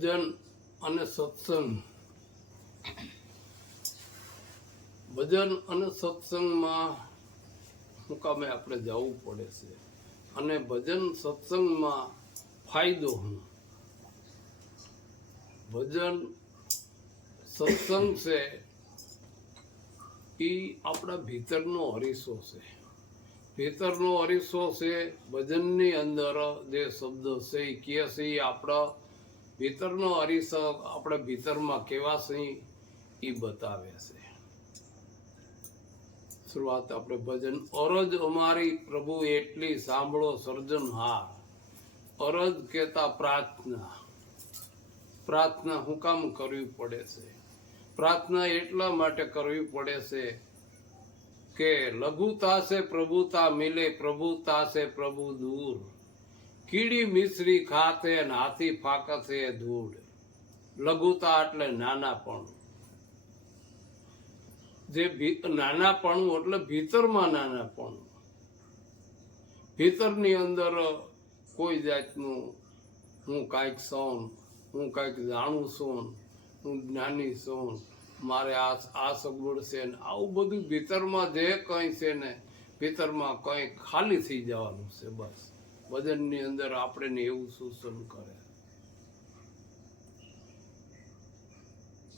ભજન અને સત્સંગ. ભજન અને સત્સંગમાં મુકામે આપણે જવું પડે છે. અને ભજન સત્સંગમાં ફાયદો શું? ભજન સત્સંગ છે એ આપણા ભીતરનો અરીસો છે. ભીતરનો અરીસો છે. ભજનની અંદર જે શબ્દ છે એ કહે છે એ આપણા ભીતરનો અરીસો આપણા ભીતરમાં કેવા છે એ બતાવે છે. શરૂઆત આપણે ભજન. અરજ અમારી પ્રભુ એટલી સાંભળો સર્જનહાર. અરજ કહેતા પ્રાર્થના. પ્રાર્થના હું કામ કરવી પડે છે? પ્રાર્થના એટલા માટે કરવી પડે છે કે લઘુતા છે પ્રભુતા મિલે, પ્રભુતા છે પ્રભુ દૂર. કીડી મિશ્રી ખાતે હાથી ફાકતે ધૂળ. લઘુતા એટલે નાનાપણું. જે નાનાપણું એટલે ભીતરમાં નાનાપણું. ભીતરની અંદર કોઈ જાતનું હું કાંઈક છું, હું કાંઈક જાણું છું, હું જ્ઞાની છું, મારે આ સગવડ છે ને આવું બધું ભીતરમાં જે કંઈ છે ને ભીતરમાં કંઈ ખાલી થઈ જવાનું છે. બસ ભજનની અંદર આપણે એવું સૂચન કરે.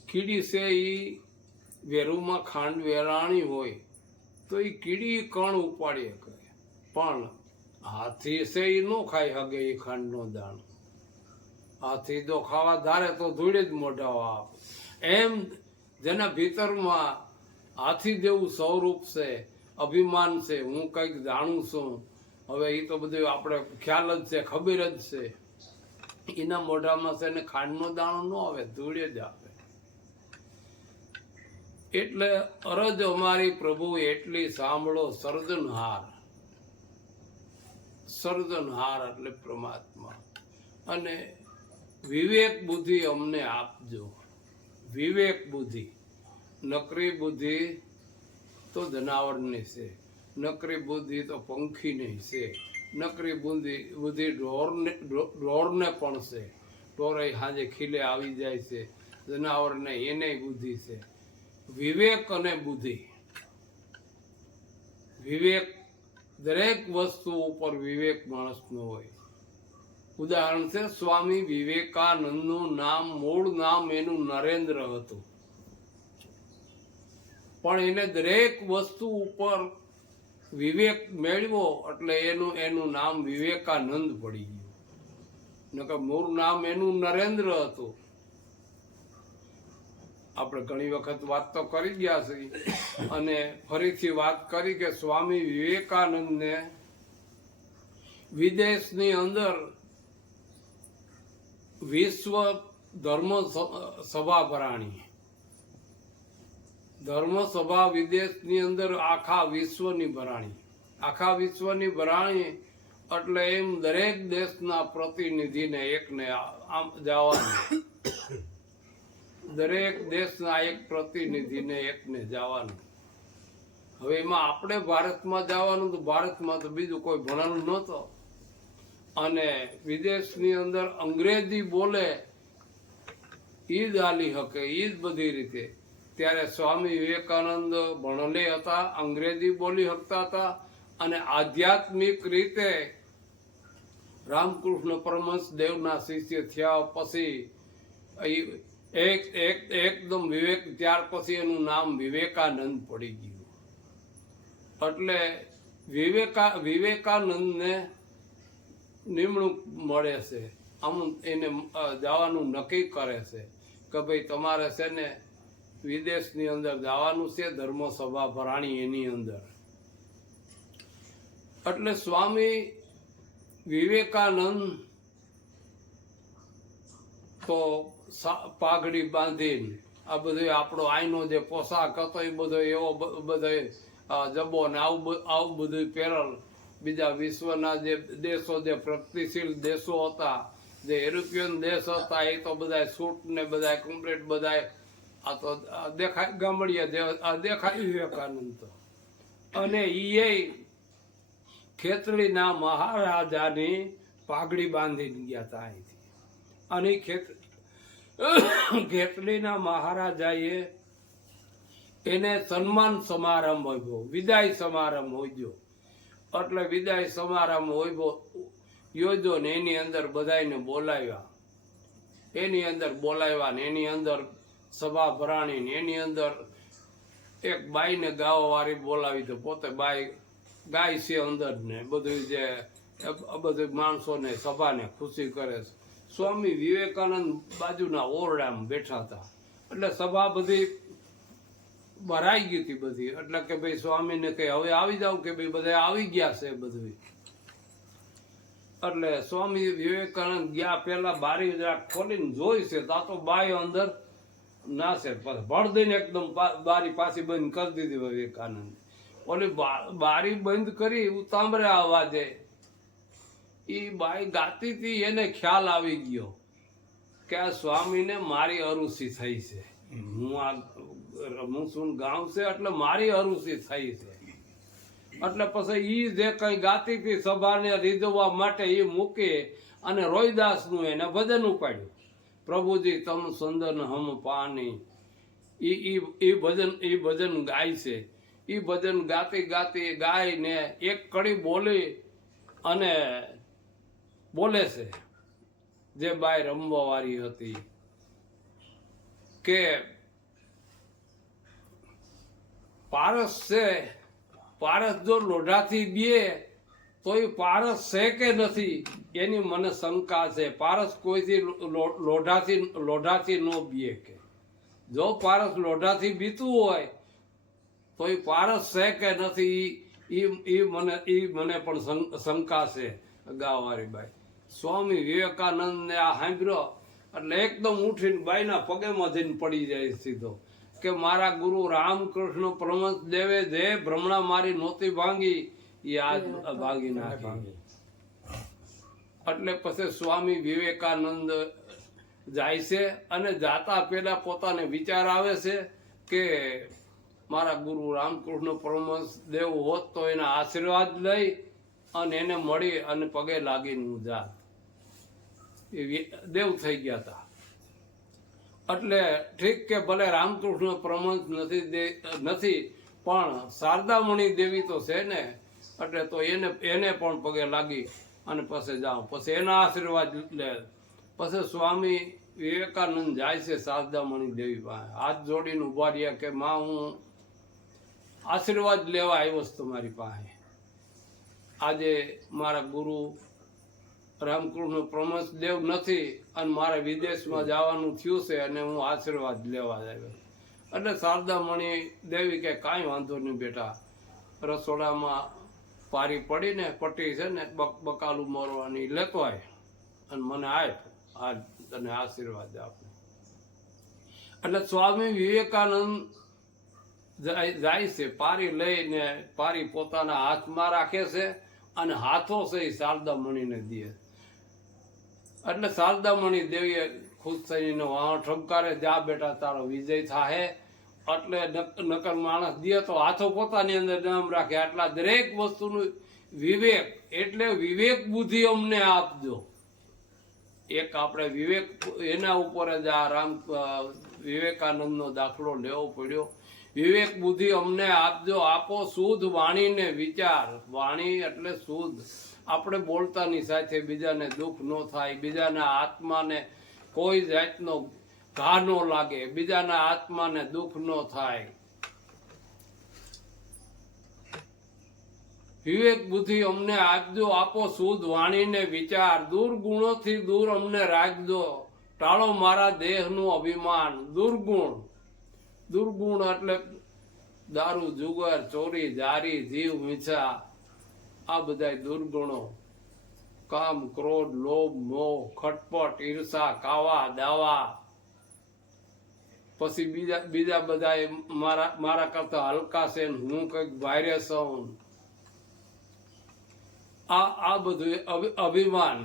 કીડી છે એ વેરુમાં ખાંડ વેરાણી હોય તો એ કીડી કણ ઉપાડી શકે, પણ હાથી છે એ ન ખાઈ શકે એ ખાંડનો દાણો. હાથી તો ખાવા ધારે તો ધૂળે જ મોઢા આપે. એમ જેના ભીતરમાં હાથી જેવું સ્વરૂપ છે, અભિમાન છે, હું કંઈક જાણું છું, હવે એ તો બધું આપણે ખ્યાલ જ છે, ખબર જ છે, એના મોઢામાં છે ને ખાંડનો દાણો ન આવે, ધૂળે જ આવે. એટલે અરજ અમારી પ્રભુ એટલી સાંભળો સર્જનહાર. સર્જનહાર એટલે પરમાત્મા. અને વિવેક બુદ્ધિ અમને આપજો. વિવેક બુદ્ધિ. નકરી બુદ્ધિ તો જનાવરની છે, નકરી બુદ્ધિ તો પંખીની છે, નકરી બુદ્ધિ ઢોરને પણ છે. ઢોરે હાજે ખીલે આવી જાય છે, જનાવરને એને બુદ્ધિ છે. વિવેક અને બુદ્ધિ. વિવેક દરેક વસ્તુ ઉપર વિવેક માણસનો હોય. ઉદાહરણ છે સ્વામી વિવેકાનંદનું નામ, મૂળ નામ એનું નરેન્દ્ર હતું, પણ એને દરેક વસ્તુ ઉપર વિવેક મેળવ્યો એટલે એનું નામ વિવેકાનંદ પડી ગયું. નકર મૂળ નામ એનું નરેન્દ્ર હતું. આપણે ઘણી વખત વાત તો કરી ગયા છીએ અને ફરીથી વાત કરી કે સ્વામી વિવેકાનંદને વિદેશની અંદર વિશ્વ ધર્મ સભા ભરાણી. ધર્મ સભા વિદેશની અંદર આખા વિશ્વની ભરાણી. આખા વિશ્વની ભરાણી એટલે એમ દરેક દેશના પ્રતિનિધિને એકને આમ જવાનું. દરેક દેશના એક પ્રતિનિધિને એકને જવાનું. હવે એમાં આપણે ભારતમાં જવાનું તો ભારતમાં તો બીજું કોઈ ભણેલું નહોતો અને વિદેશની અંદર અંગ્રેજી બોલે એ જ હાલી શકે, એ જ બધી રીતે. ત્યારે સ્વામી વિવેકાનંદ ભણેલે હતા, અંગ્રેજી બોલી શકતા હતા અને આધ્યાત્મિક રીતે રામકૃષ્ણ પરમહંસ દેવના શિષ્ય થયા પછી એકદમ વિવેક, ત્યાર પછી એનું નામ વિવેકાનંદ પડી ગયું. એટલે વિવેકાનંદને નિમણૂક મળે છે. આમ એને જવાનું નક્કી કરે છે કે ભાઈ તમારે છે ને વિદેશની અંદર જવાનું છે, ધર્મસભા ભરાણી એની અંદર. એટલે સ્વામી વિવેકાનંદ તો પાઘડી બાંધીને આ બધો આપણો આઈનો જે પોશાક હતો એ બધો એવો બધો જબો ને આવું બધું પહેરેલ. બીજા વિશ્વના જે દેશો, જે પ્રગતિશીલ દેશો હતા, જે યુરોપિયન દેશ હતા, એ તો બધા સૂટ ને બધા કમ્પ્લીટ બધા આ તો દેખાય ગામડિયા દેખાય વિવેકાનંદ તો. અને એ ખેતડીના મહારાજાની પાઘડી બાંધીને ગયા હતા અહીંથી. અને ઘેટલીના મહારાજાએ એને સન્માન સમારંભ હોય, વિદાય સમારંભ હોય, એટલે વિદાય સમારંભ હોય યોજો ને એની અંદર બધાને બોલાવ્યા, ને એની અંદર સભા ભરાણી ને એની અંદર એક બાઈને ગાવા વાળી બોલાવી, તો પોતે બાઈ ગાય છે અંદર ને બધું જે બધું માણસોને સભાને ખુશી કરે છે. સ્વામી વિવેકાનંદ બાજુના ઓરડામાં બેઠા હતા, એટલે સભા બધી ભરાઈ ગઈ હતી બધી, એટલે કે ભાઈ સ્વામીને કહે હવે આવી જાવ, કે ભાઈ બધા આવી ગયા છે બધું. એટલે સ્વામી વિવેકાનંદ ગયા, પેલા બારી જરાક ખોલીને જોઈ છે, તા તો બાઈ અંદર ના છે, ભળ દઈને એકદમ બારી પાછી બંધ કરી દીધી. વિવેકાનંદ ઓલી બારી બંધ કરી ઉતામરે અવાજે એ બાઈ ગાતી હતી, એને ખ્યાલ આવી ગયો કે આ સ્વામીને મારી અરુચિ થઈ છે, હું શું ગામ છે એટલે મારી અરુચિ થઈ છે. એટલે પછી ઈ જે કઈ ગાતી હતી સભાને રીઝવવા માટે એ મૂકી અને રોહિદાસનું એને ભજન ઉપાડ્યું, પ્રભુજી તમ સંદન હમ પાની. એ ભજન ગાય છે. એ ભજન ગાતી ગાતી ગાય ને એક કડી બોલી અને બોલે છે જે બાઈ રમવા વાળી હતી કે પારસ છે, પારસ જો લોઢાથી બીએ તો એ પારસ છે કે નથી એની મને શંકા છે. પારસ કોઈથી લોઢાથી ન બીએ, કે જો પારસ લોઢાથી બીતું હોય તો એ પારસ છે કે નથી એ મને પણ શંકા છે. ગાવારી બાઈ સ્વામી વિવેકાનંદ ને આ સાંભળ્યો એટલે એકદમ ઉઠીને બાઈના પગેમાં જઈને પડી જાય સીધો, કે મારા ગુરુ રામકૃષ્ણ પરમહંસ દેવે જે ભ્રમણા મારી નહોતી ભાંગી એ આજ ભાંગી નાખી. એટલે પછી સ્વામી વિવેકાનંદ જાય છે, અને જાતા પેલા પોતાને વિચાર આવે છે કે મારા ગુરુ રામકૃષ્ણ પરમહંસ દેવ હોત તો એના આશીર્વાદ લઈ અને એને મળી અને પગે લાગીને હું જાત. એ દેવ થઈ ગયા હતા. એટલે ઠીક કે ભલે રામકૃષ્ણ પરમહંસ નથી પણ શારદામણી દેવી તો છે ને, એટલે તો એને પણ પગે લાગી અને પછી જાઉં, પછી એના આશીર્વાદ લે. પછી સ્વામી વિવેકાનંદ જાય છે શારદામણી દેવી પાસે, હાથ જોડીને ઉભા રહ્યા કે માં હું આશીર્વાદ લેવા આવ્યો છું તમારી પાસે. આજે મારા ગુરુ રામકૃષ્ણ પરમહંસ દેવ નથી અને મારે વિદેશમાં જવાનું થયું છે અને હું આશીર્વાદ લેવા આવ્યો. એટલે શારદામણી દેવી કે કાંઈ વાંધો નહીં બેટા, રસોડામાં પારી પડીને પટ્ટી છે ને બકાલું મારવાની લેતો આય અને મને આજ તને આશીર્વાદ આપે. એટલે સ્વામી વિવેકાનંદ જાય છે, પારી લઈને પારી પોતાના હાથમાં રાખે છે અને હાથો છે એ શારદામણીને દે. એટલે શારદામણી દેવીએ ખુશ થઈને વાહ ઠપકારે, જા બેટા તારો વિજય થાહે. એટલે નકર માણસ દે તો હાથો પોતાની અંદર નામ રાખે. આટલા દરેક વસ્તુનું વિવેક, એટલે વિવેક બુદ્ધિ અમને આપજો. એક આપણે વિવેક એના ઉપર જ આ વિવેકાનંદનો દાખલો લેવો પડ્યો. વિવેક બુદ્ધિ અમને આપજો, આપો શુદ્ધ વાણીને વિચાર. વાણી એટલે શુદ્ધ, આપણે બોલતાની સાથે બીજાને દુઃખ ન થાય, બીજાના આત્માને કોઈ જાતનો ઘા ન લાગે, બીજાના આત્માને દુઃખ ન થાય. વિવેક બુદ્ધિ અમને આપજો, આપો શુદ્ધ વાણીને વિચાર. દુર્ગુણોથી દૂર અમને રાખજો, ટાળો મારા દેહનું અભિમાન. દુર્ગુણ એટલે દારૂ, જુગાર, ચોરી, જારી, જીવ મીછા, આ બધા દુર્ગુણો. કામ, ક્રોધ, લોભ, મોહ, ખટપટ, ઈર્ષા, કાવા દાવા. પછી બીજા બધા મારા કરતા હલકા છે, હું કઈક ભારે છું. આ બધું અભિમાન.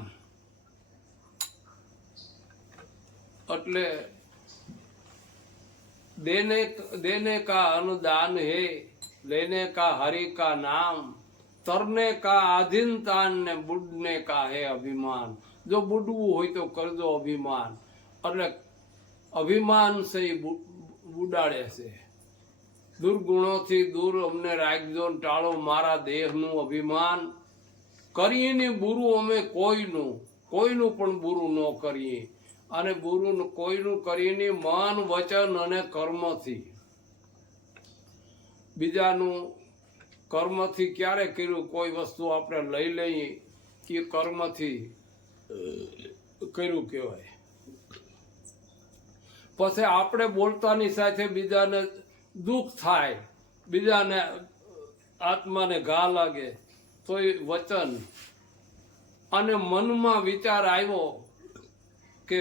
એટલે देने का अनुदान है, लेने का हरि का नाम, तरने का आधीनतान ने बुडने का है अभिमान. जो बुडવું હોય તો કરજો અભિમાન. એટલે અભિમાન છે એ ઉડાડે છે. દુર્ગુણોથી દૂર અમને રાખજો, ટાળો મારા દેહનું અભિમાન. કરીએ બુરું અમે કોઈનું પણ બુરું ન કરીએ, અને બુરું કોઈનું કરીને મન વચન અને કર્મથી. બીજાનું કર્મથી ક્યારે કર્યું, કોઈ વસ્તુ આપણે લઈ લઈએ એ કર્મથી કર્યું કહેવાય. પછી આપણે બોલતાની સાથે બીજાને દુઃખ થાય, બીજાને આત્માને ઘા લાગે, તો એ વચન. અને મનમાં વિચાર આવ્યો કે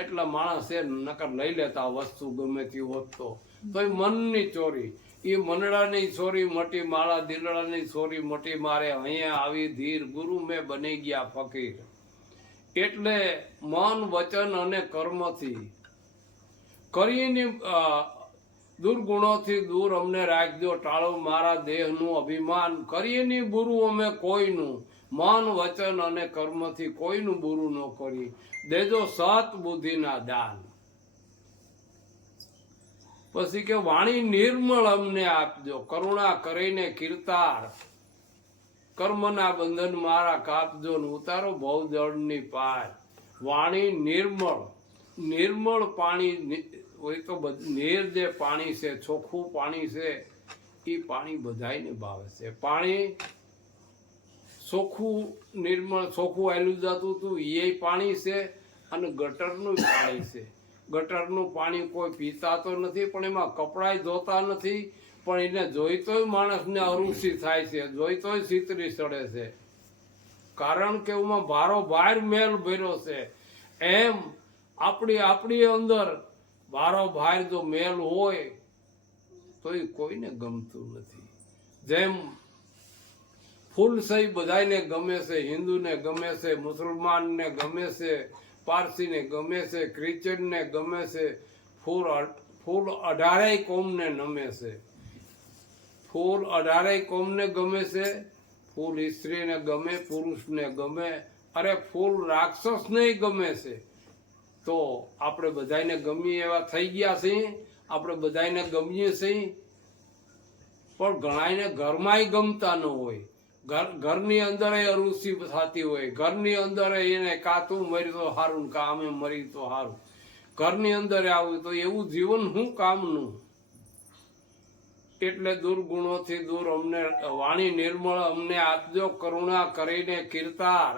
એટલા માણસ એ નકર લઈ લેતા વસ્તુ ગમે તે વધતો, તો એ મનની ચોરી. એ મનડાની ચોરી મટી, મારા દિલડાની ચોરી મટી, મારે અહીંયા આવી ધીર ગુરુ મેં બની ગયા ફકીર. એટલે મન વચન અને કર્મથી કરીને દુર્ગુણોથી દૂર અમને રાખજો, ટાળો મારા દેહનું અભિમાન. કરીએ બુરું અમે કોઈનું, મન વચન અને કર્મથી કોઈનું બુરું ન કરી. દેજો સત બુદ્ધિના દાન. પછી કે વાણી નિર્મળ અમને આપજો, કરુણા કરીને કીર્તાર. કર્મના બંધન મારા કાપજો, ને ઉતારો ભવજળની પાર. વાણી નિર્મળ પાણી હોય તો નીર જે પાણી છે, ચોખ્ખું પાણી છે, એ પાણી બધાયને ભાવે છે. પાણી ચોખ્ખું નિર્મળ ચોખ્ખું આવેલું જતું હતું એ પાણી છે, અને ગટરનું પાણી છે. ગટરનું પાણી કોઈ પીતા તો નથી, પણ એમાં કપડાય ધોતા નથી, પણ એને જોઈતોય માણસને અરુચિ થાય છે, જોઈતોય ચીતરી ચડે છે. કારણ કે એમાં ભારો ભાર મેલ ભર્યો છે. એમ આપણી અંદર ભારો ભાર જો મેલ હોય તો એ કોઈને ગમતું નથી. જેમ ફૂલ સહી બધાને ગમે છે, હિન્દુને ગમે છે, મુસલમાનને ગમે છે, પારસીને ગમે છે, ક્રિશ્ચનને ગમે છે, ફૂલ 18 કોમને નમે છે. ફૂલ 18 કોમને ગમે છે. ફૂલ સ્ત્રીને ગમે, પુરુષને ગમે, અરે ફૂલ રાક્ષસને ગમે છે. તો આપણે બધાને ગમીએ એવા થઈ ગયા છીએ, આપણે બધાને ગમીએ છીએ. પણ ઘણાને ઘરમાંય ગમતા ન હોય, ઘરની અંદર અરુચિ થતી હોય, ઘરની અંદર એને કાં તું મરી તો સારું, કાં અમે મરી તો સારું. ઘરની અંદર આવું તો એવું જીવન શું કામનું? એટલે દુર્ગુણોથી દૂર અમને વાણી નિર્મળ અમને આપજો, કરુણા કરીને કીર્તાર.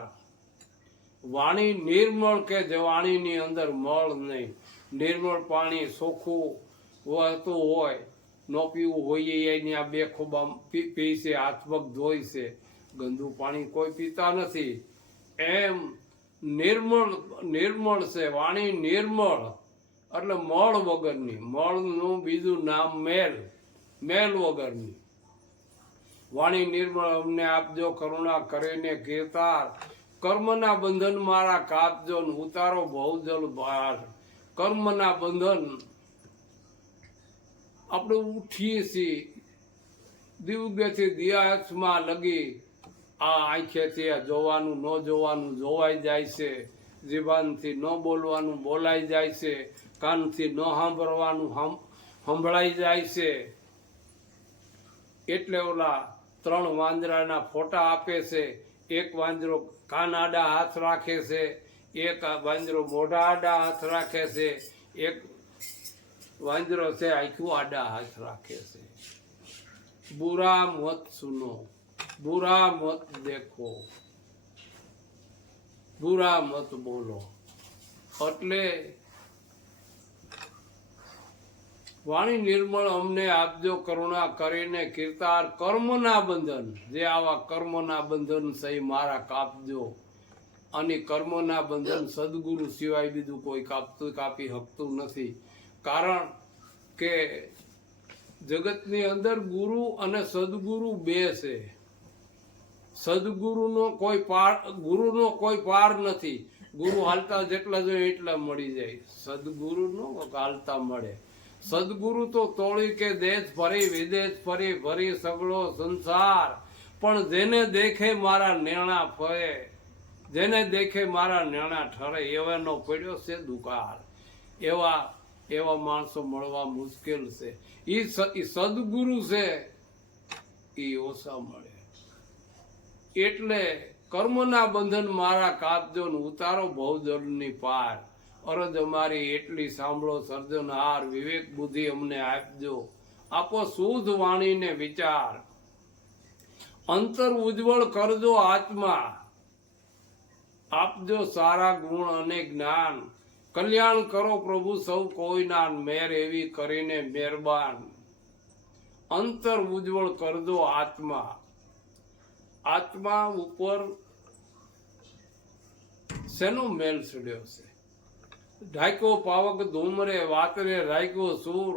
વાણી નિર્મળ કે જે વાણીની અંદર મળ નહીં. નિર્મળ પાણી ચોખ્ખું વહેતું હોય, ન પીવું હોય એની આ બે ખોબા પી છે, હાથ પગ ધોઈ છે. ગંદુ પાણી કોઈ પીતા નથી. એમ નિર્મળ છે વાણી. નિર્મળ એટલે મળ વગરની. મળનું બીજું નામ મેલ વગરની. વાણી નિર્મળ અમને આપજો, કરુણા કરીને કીર્તાર. કર્મના બંધન મારા કાપજો, ને ઉતારો ભવજલ ભાર. કર્મના બંધન આપણે ઉઠીએ છીએ દિવગેથી દિયાસમાં લગી, આ આંખેથી જોવાનું ન જોવાનું જોવાઈ જાય છે, જીભાનથી ન બોલવાનું બોલાઈ જાય છે, કાનથી ન સાંભળવાનું સંભળાઈ જાય છે. એટલે ઓલા 3 વાંદરાના ફોટા આપે છે. એક વાંદરો કાન આડા હાથ રાખે છે, એક વાંદરો મોઢા આડા હાથ રાખે છે, એક વાંદરો છે આખું આડા હાથ રાખે છે. બુરા મત સુનો, બુરા મત દેખો, બુરા મત બોલો. એટલે વાણી નિર્મળ અમને આપજો, કરુણા કરીને કીર્તાર. કર્મના બંધન, જે આવા કર્મના બંધન સહી મારા કાપજો. અને કર્મના બંધન સદગુરુ સિવાય બીજું કોઈ કાપી શકતું નથી. કારણ કે જગતની અંદર ગુરુ અને સદગુરુ બે છે. સદગુરુનો ગુરુનો કોઈ પાર નથી. ગુરુ હાલતા જેટલા જોઈએ એટલા મળી જાય, સદગુરુનો હાલતા મળે. સદગુરુ તો તોળી કે દેશ ફરી વિદેશ ફરી સગળો સંસાર. પણ જેને દેખે મારા નેણા ફરે, જેને દેખે મારા નેણા ઠરે, એવાનો પડ્યો છે દુકાળ. એવા માણસો મળવા મુશ્કેલ છે. ઈ સદગુરુ છે એ ઓછા મળે. એટલે કર્મના બંધન મારા કાપજો ને ઉતારો ભવજળની પાર. અરજ અમારી એટલી સાંભળો સર્જનહાર, વિવેક બુદ્ધિ અમને આપજો, આપો શુદ્ધ વાણીને વિચાર. અંતર ઉજ્જવળ કરજો આત્મા, આપજો સારા ગુણ અને જ્ઞાન. કલ્યાણ કરો પ્રભુ સૌ કોઈના, મેર એવી કરીને મહેરબાન. અંતર ઉજ્જવળ કરજો આત્મા. આત્મા ઉપર શેનો મેલ ચડ્યો છે? ઢાંક્યો પાવક ધૂમરે, વાતરે રાખ્યો સૂર.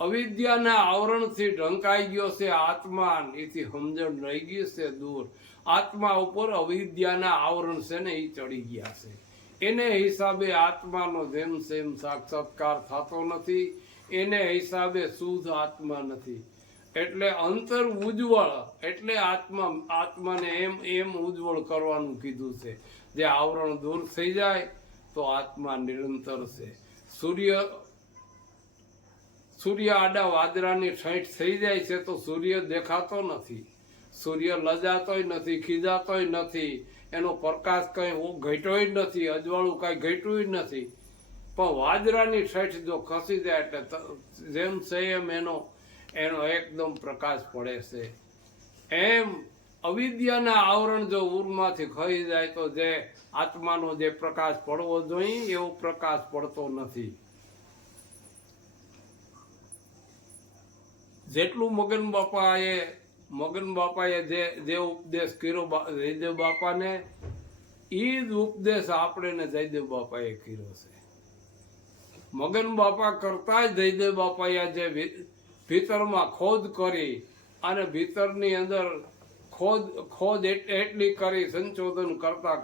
અવિદ્યાના આવરણથી ઢંકાઈ ગયો છે આત્મા, એથી સમજણ રહી ગઈ છે દૂર. આત્મા ઉપર અવિદ્યાના આવરણ છે ને એ ચડી ગયા છે. એને હિસાબે આત્માનો જેમ સેમ સાક્ષાત્કાર થતો નથી, એને હિસાબે શુદ્ધ આત્મા નથી. એટલે અંતર ઉજ્જવળ એટલે આત્માને એમ ઉજ્જવળ કરવાનું કીધું છે. જે આવરણ દૂર થઈ જાય તો આત્મા નિરંતર છે. સૂર્ય આડા વાદળાની ઠેઠ થઈ જાય છે તો સૂર્ય દેખાતો નથી, સૂર્ય લજાતોય નથી, ખીજાતોય નથી, એનો પ્રકાશ કઈ ઘટ્યોય નથી, અજવાળું કઈ ઘટ્યું નથી. પણ વાદળાની ઠેઠ જો ખસી જાય એટલે જેમ છે એમ એનો એકદમ પ્રકાશ પડે છે. એમ અવિદ્યાના આવરણ જો ઉરમાંથી ખરી જાય તો જે આત્માનો જે પ્રકાશ પડવો જોઈએ એવો પ્રકાશ પડતો નથી. જેટલું મગન બાપાએ જે ઉપદેશ કર્યો જયદેવ બાપાને, એ જ ઉપદેશ આપણે ને જયદેવ બાપાએ કર્યો છે. મગન બાપા કરતા જયદેવ બાપાએ જે ભીતરમાં ખોદ કરી અને ભીતરની અંદર ખોદ એટલી કરી, સંશોધન કરતા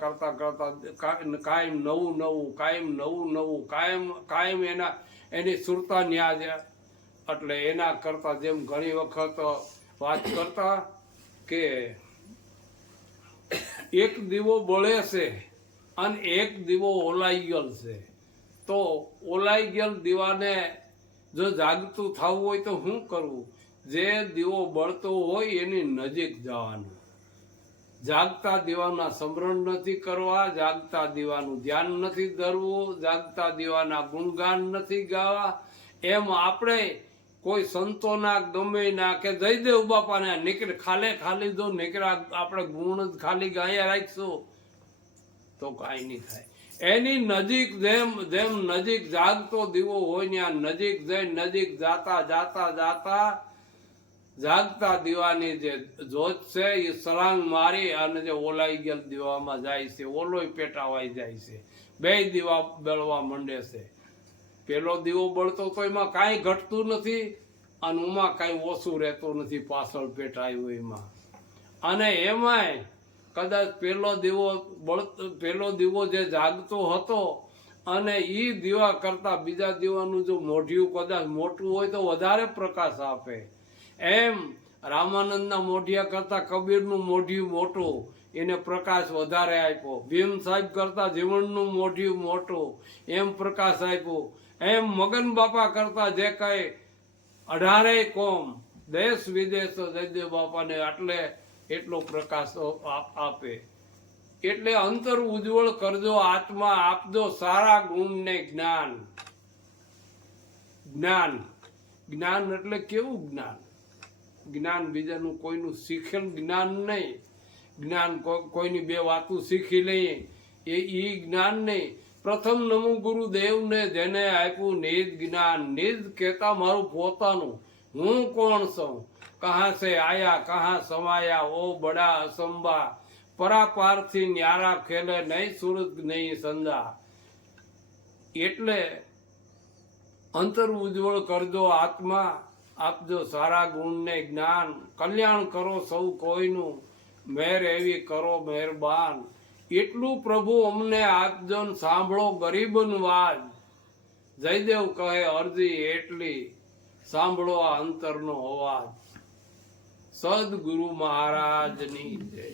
કાયમ નવું કાયમ એની સુરતા ન્યા. એટલે એના કરતા જેમ ઘણી વખત વાત કરતા કે એક દીવો બળે છે અને એક દીવો ઓલાઈ ગયેલ છે, તો ઓલાઈ ગયેલ દીવાને જો જાગતું થવું હોય તો શું કરવું? જે દીવો બળતો હોય એની નજીક જવાનું. જાગતા દીવાના સ્મરણ નથી કરવા, જાગતા દીવાનું ધ્યાન નથી ધરવું, જાગતા દીવાના ગુણગાન નથી ગાવા. એમ આપણે કોઈ સંતોના ગમે ના કે જયદેવ બાપાને નીકળે ખાલી જો નીકળ્યા આપણે ગુણ જ ખાલી ગાયા રાખશું તો કાંઈ નહીં થાય. એની નજીક જેમ નજીક જાગતો દીવો હોય ત્યાં નજીક જઈ નજીક જાતા જાગતા દીવાની જે જોત છે એ સળાંગ મારી અને જે ઓલાઈ ગયેલ દીવામાં જાય છે, ઓલોય પેટાવાઈ જાય છે. બે દીવા બળવા માંડે છે. પેલો દીવો બળતો તો એમાં કાંઈ ઘટતું નથી અને એમાં કાંઈ ઓછું રહેતું નથી પાછળ પેટાયું એમાં. અને એમાંય કદાચ પેલો દીવો જે જાગતો હતો અને એ દીવા કરતા બીજા દીવાનું જો મોઢિયું કદાચ મોટું હોય તો વધારે પ્રકાશ આપે. એમ રામાનંદના મોઢિયા કરતા કબીરનું મોઢિયું મોટું, એને પ્રકાશ વધારે આપ્યો. ભીમ સાહેબ કરતા જીવનનું મોઢિયું મોટું, એમ પ્રકાશ આપ્યો. એમ મગન બાપા કરતા જે કઈ 18 કોમ દેશ વિદેશ જયદેવ બાપાને એટલો પ્રકાશ આપે. એટલે અંતર ઉજ્જવળ કરજો આત્મા, આપજો સારા ગુણ ને જ્ઞાન. જ્ઞાન એટલે કેવું જ્ઞાન? જ્ઞાન બીજાનું કોઈનું શીખેલ જ્ઞાન નહીં. જ્ઞાન કોઈની બે વાતું શીખી લઈએ એ જ્ઞાન નહીં. પ્રથમ નમો ગુરુદેવને જેને આપ્યું નિજ જ્ઞાન. નિજ કહેતા મારું પોતાનું, હું કોણ છું, કહા સે આયા કહા સમાયા, ઓ બડા અસંભા, પરાપારથી ન્યારા ખેલે નહીં સૂરજ નહીં સંધા. એટલે અંતર ઉજ્જવળ કરજો આત્મા, આપજો સારા ગુણ ને જ્ઞાન. કલ્યાણ કરો સૌ કોઈનું, મેર એવી કરો મહેરબાન. એટલું પ્રભુ અમને આપજો ને સાંભળો ગરીબન વાત. જયદેવ કહે અરજી એટલી, સાંભળો આ અંતરનો અવાજ. સદગુરુ મહારાજની જય.